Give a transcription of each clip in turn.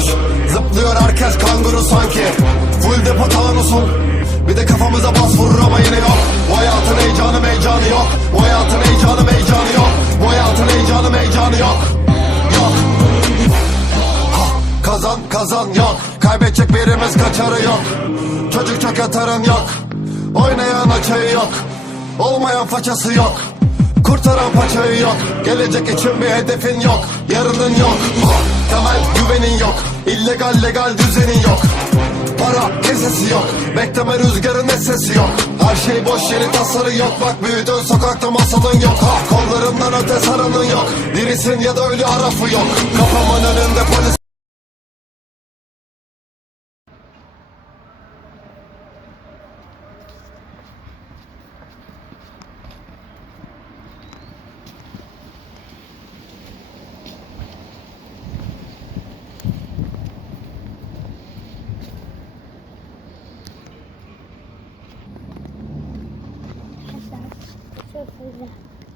kuş. Zıplıyor herkes kanguru sanki. Full depo tanusun. Bir de kafamıza bas vurur ama yine yok. Bu hayatın heyecanı meycanı yok. Bu hayatın heyecanı meycanı yok. Bu hayatın heyecanı meycanı yok. Yok. Ha, kazan kazan yok. Kaybedecek birimiz kaçarı yok. Çocuk çok yatarın yok. Oynayan açayı yok. Olmayan façası yok. Kurtaran paçayı yok. Gelecek için bir hedefin yok. Yarının yok. Temel güvenin yok. İllegal legal düzenin yok. Para kesesi yok. Bekleme rüzgarın sesi yok. Her şey boş yeri tasarı yok. Bak büyüdün sokakta masalın yok. Ha, kollarından öte saranın yok. Dirisin ya da ölü arafı yok. Kafamın önünde polis.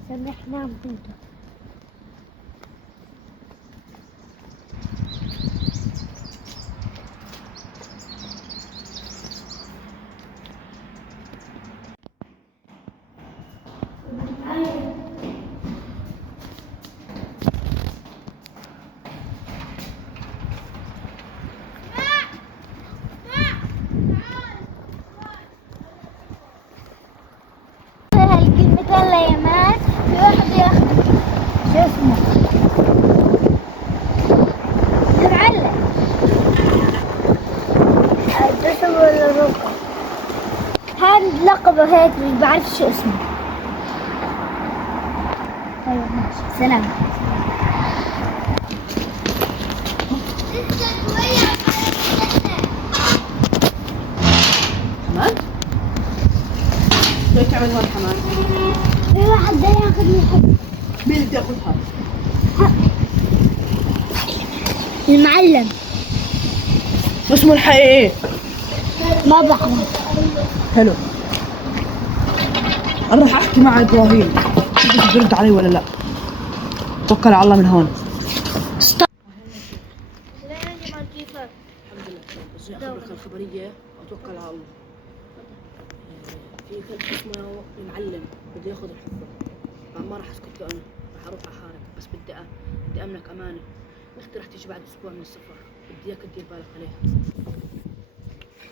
سامحنا بنته هالكلمتين ليمان في واحد ياخد شو اسمه المعلم الجسم ولا الركب هذا لقبه هيك مش بعرف شو اسمه. طيب ماشي سلام. حماد؟ ليش تعمل هون حماد؟ في واحد ده ياخذني حب. مين اللي بتاخذها؟ المعلم. اسمه الحقيقي؟ ما بعرف. حلو. انا راح احكي مع ابراهيم شوف برد علي ولا لا. توكل على الله من هون. الحمد لله بس اخبرك الخبريه واتوكل على الله. في فيلم اسمه المعلم بده ياخذ الحفره. ما راح اسكت له انا راح اروح احارب بس بدي امنك امانه. اختي راح تيجي بعد اسبوع من السفر بدي اياك تدير بالك عليها.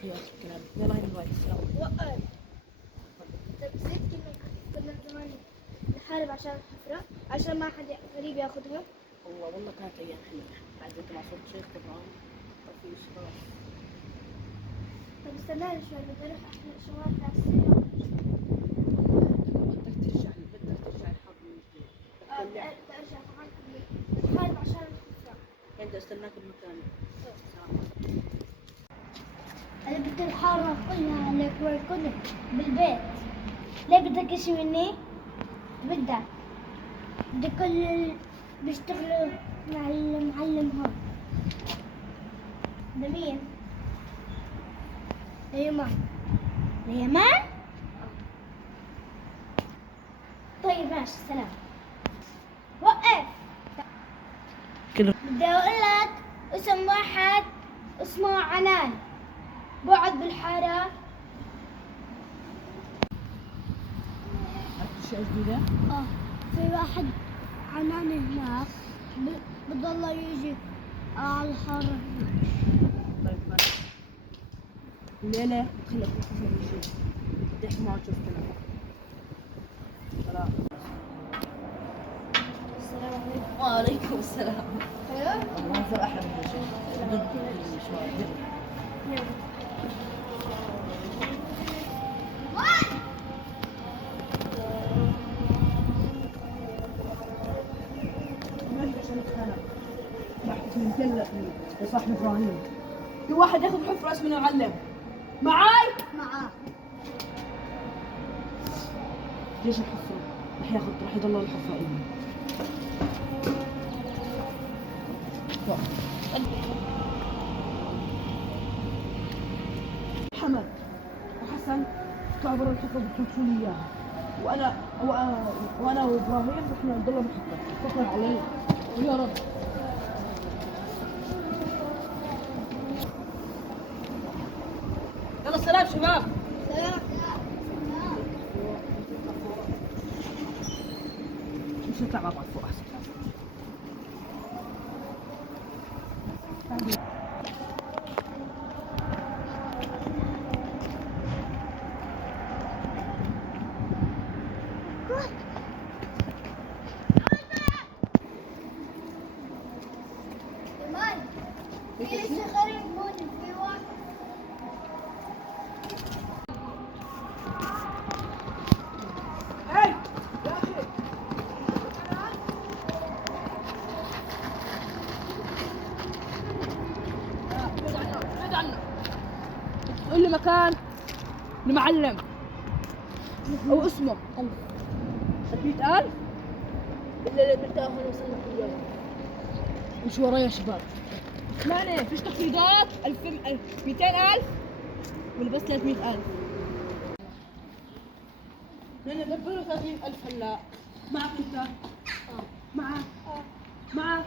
يا كلام يلا هاي الرواية السلام. وقف. طب زيد كنا زمان نحارب عشان الحفرة عشان ما حد غريب ياخذها. والله كانت ايام حلوه بعد انت ما صرت شيخ طبعا في شباب. طب استناني شوي بدي اروح احلق شغلات على السيارة. بدك ترجع الحرب من جديد. بدي ارجع نحارب عشان الحفرة. انت استناك بمكاني. انا بدي الحارة كلها اللي كنت بالبيت. ليه بدك اشي مني؟ بدك كل بيشتغلوا مع المعلم هون. ده مين؟ ليمان. ليمان؟ طيب ماشي سلام. وقف. كده بدي اقول لك اسم واحد اسمه عنان بقعد بالحارة. اشياء جديده؟ في واحد عنان هناك بضل يجي على الحارة هناك. طيب ماشي. الليله بتخليك تخاف من شيء. بدي احكي معه تشوف كلام. سلام. السلام عليكم. وعليكم السلام. ايوه. المنظر احلى من شيء. شوي. صاحب ابراهيم في واحد ياخذ حفره اسمه المعلم معاي معاه. ليش الحفره راح يضل الحفره إلي. محمد وحسن تعبروا الحفره بتحطوا لي اياها وانا وابراهيم رح نضل بالحفره. شكرا علي ويا رب. شباب. سلام. مش نطلع مع بعض فوق احسن. إيمان، في شغال يكون في واحد. هاي يا اخي. ابعد عنه. قول لي مكان المعلم او اسمه. 100,000 الا اللي بتاخذ وصلنا اياه. مش ورايا يا شباب. ثمانية فيش تخفيضات. 200,000 ولا بس 300,000؟ لأن دبروا 30,000 هلا. معك أنت؟ معك؟ معك؟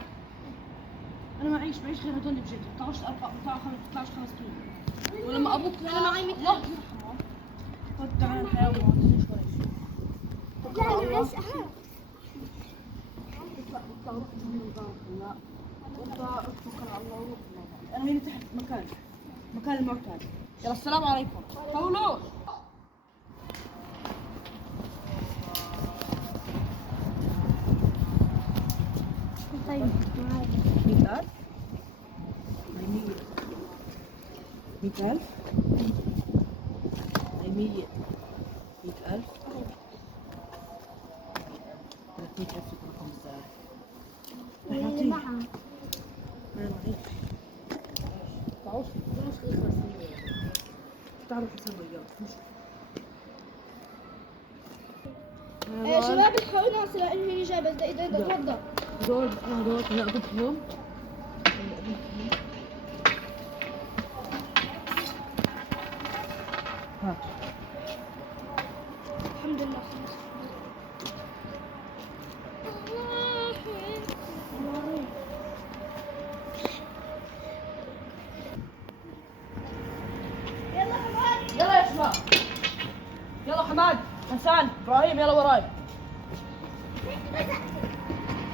أنا معيش غير هدول اللي بجيبهم. 12 أرقام 12 5 كيلو. ولما أبوك أنا معي 100,000. الله يرحمه. خد تعال الحياة وما شوي. لا ليش اطلع روح من الغار هلا. وأنت اتوكل على الله وروح. أنا هنا تحت مكان المعتاد. يلا السلام عليكم. طولوش. طيب معاك. 100,000 100,000 100,000 300,000 رقم الزائد. اللي معها. أنا معيش. تعوش تعرف حساب وياك. يا شباب الحقونا أصل لأنه هي جايبة إذا توضأ. هذول أنا أضبطهم. هات. الحمد لله خلاص. يلا حماد. يلا يا شباب. يلا حماد حسان ابراهيم يلا وراي.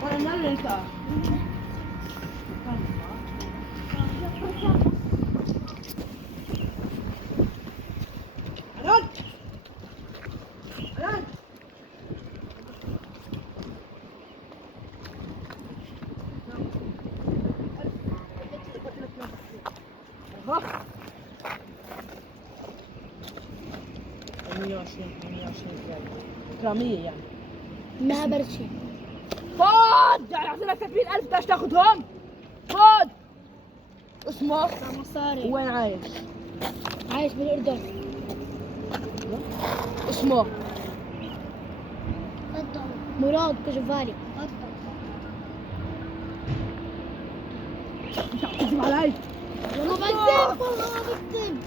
وانا اللي انت. عناد عناد. ها 120 كرامية يعني. ما برشي. خد يعني اعطينا 30,000 بدك تاخذهم. خد. اسمه مصاري. وين عايش؟ عايش بالأردن. اسمه تفضل. مراد كجفاري. انت عم تكذب علي. والله بكذب والله ما بكذب.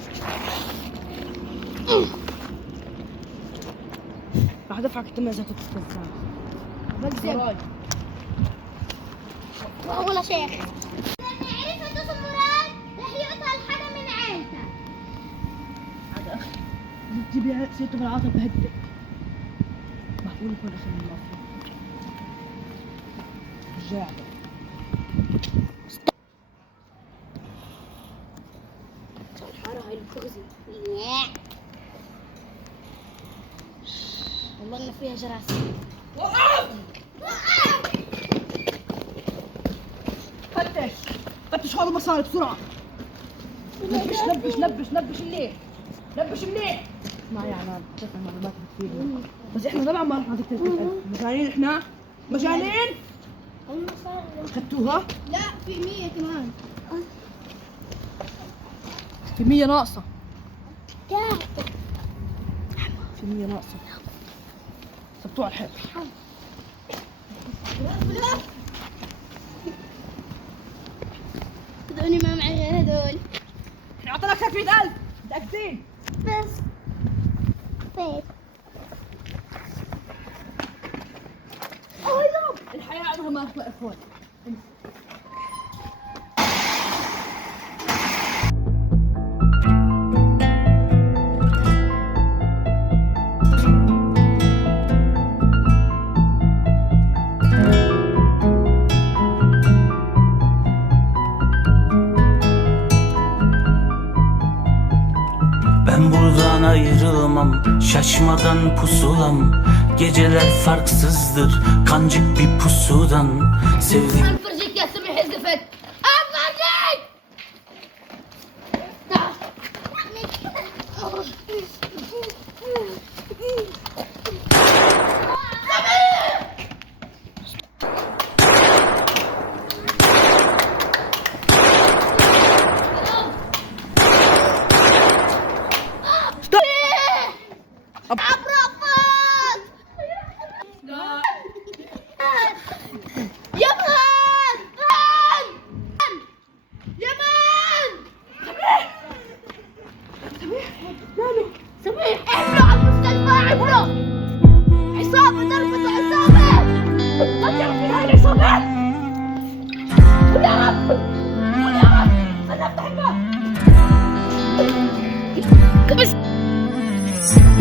راح ادفعك الثمن اذا كنت كذاب. بكذب. ولا شيء. لما عرفت اسم مراد رح يقطع الحدا من عيلته. هذا اخي تجيبي سيرته بالعاطفة بهدك. معقول يكون اخي من المافيا. رجاع. الحارة هاي بتغزي. والله إن فيها جراثيم. فتش هذا المصاري بسرعة. لبش منيح. لبش منيح. اسمع يا عناد تفهم معلومات كثير. بس احنا طبعا ما رح نعطيك 30,000. مجانين احنا؟ مجانين؟ اخذتوها؟ لا في 100 كمان. في 100 ناقصة. كام؟ في 100 ناقصة. سبتوها على الحيط. هذول ما معي غير هذول. احنا اعطيناك 300,000 متأكدين؟ بس فين؟ الحياة عمرها ما أخلق إخوان. duramam, şaşmadan pusulam. Geceler farksızdır, kancık bir pusudan. Sevdik فرجيك يا سميح الزفت افرجيك يمن يمن سميح احنا على المستشفى عبره عصابة ضربت عصابة فكر في هاي العصابات قول يا رب قول يا رب انا افتح الباب بس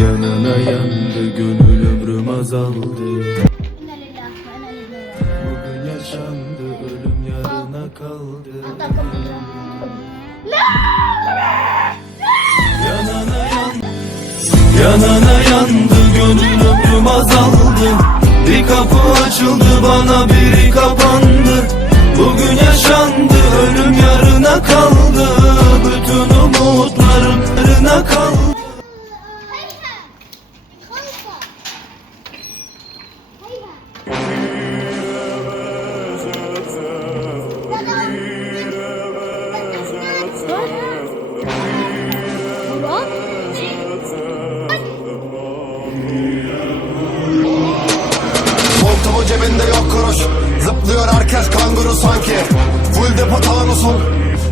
Yanana yandı gönül ömrüm azaldı. إنا لله وإنا إليه Bugün yaşandı ölüm yarına kaldı. أعطاكم الله Yanana yandı gönül ömrüm azaldı. Bir kapı açıldı bana biri kapandı. Bugün yaşandı ölüm yarına kaldı. Bütün umutlarım yarına kaldı. هيها خلصة هيها Montumu cebinde yok kuruş. Zıplıyor herkes kanguru sanki. Full depo tanusun.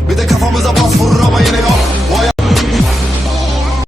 Bir de kafamıza bas vurur ama yine yok. Vay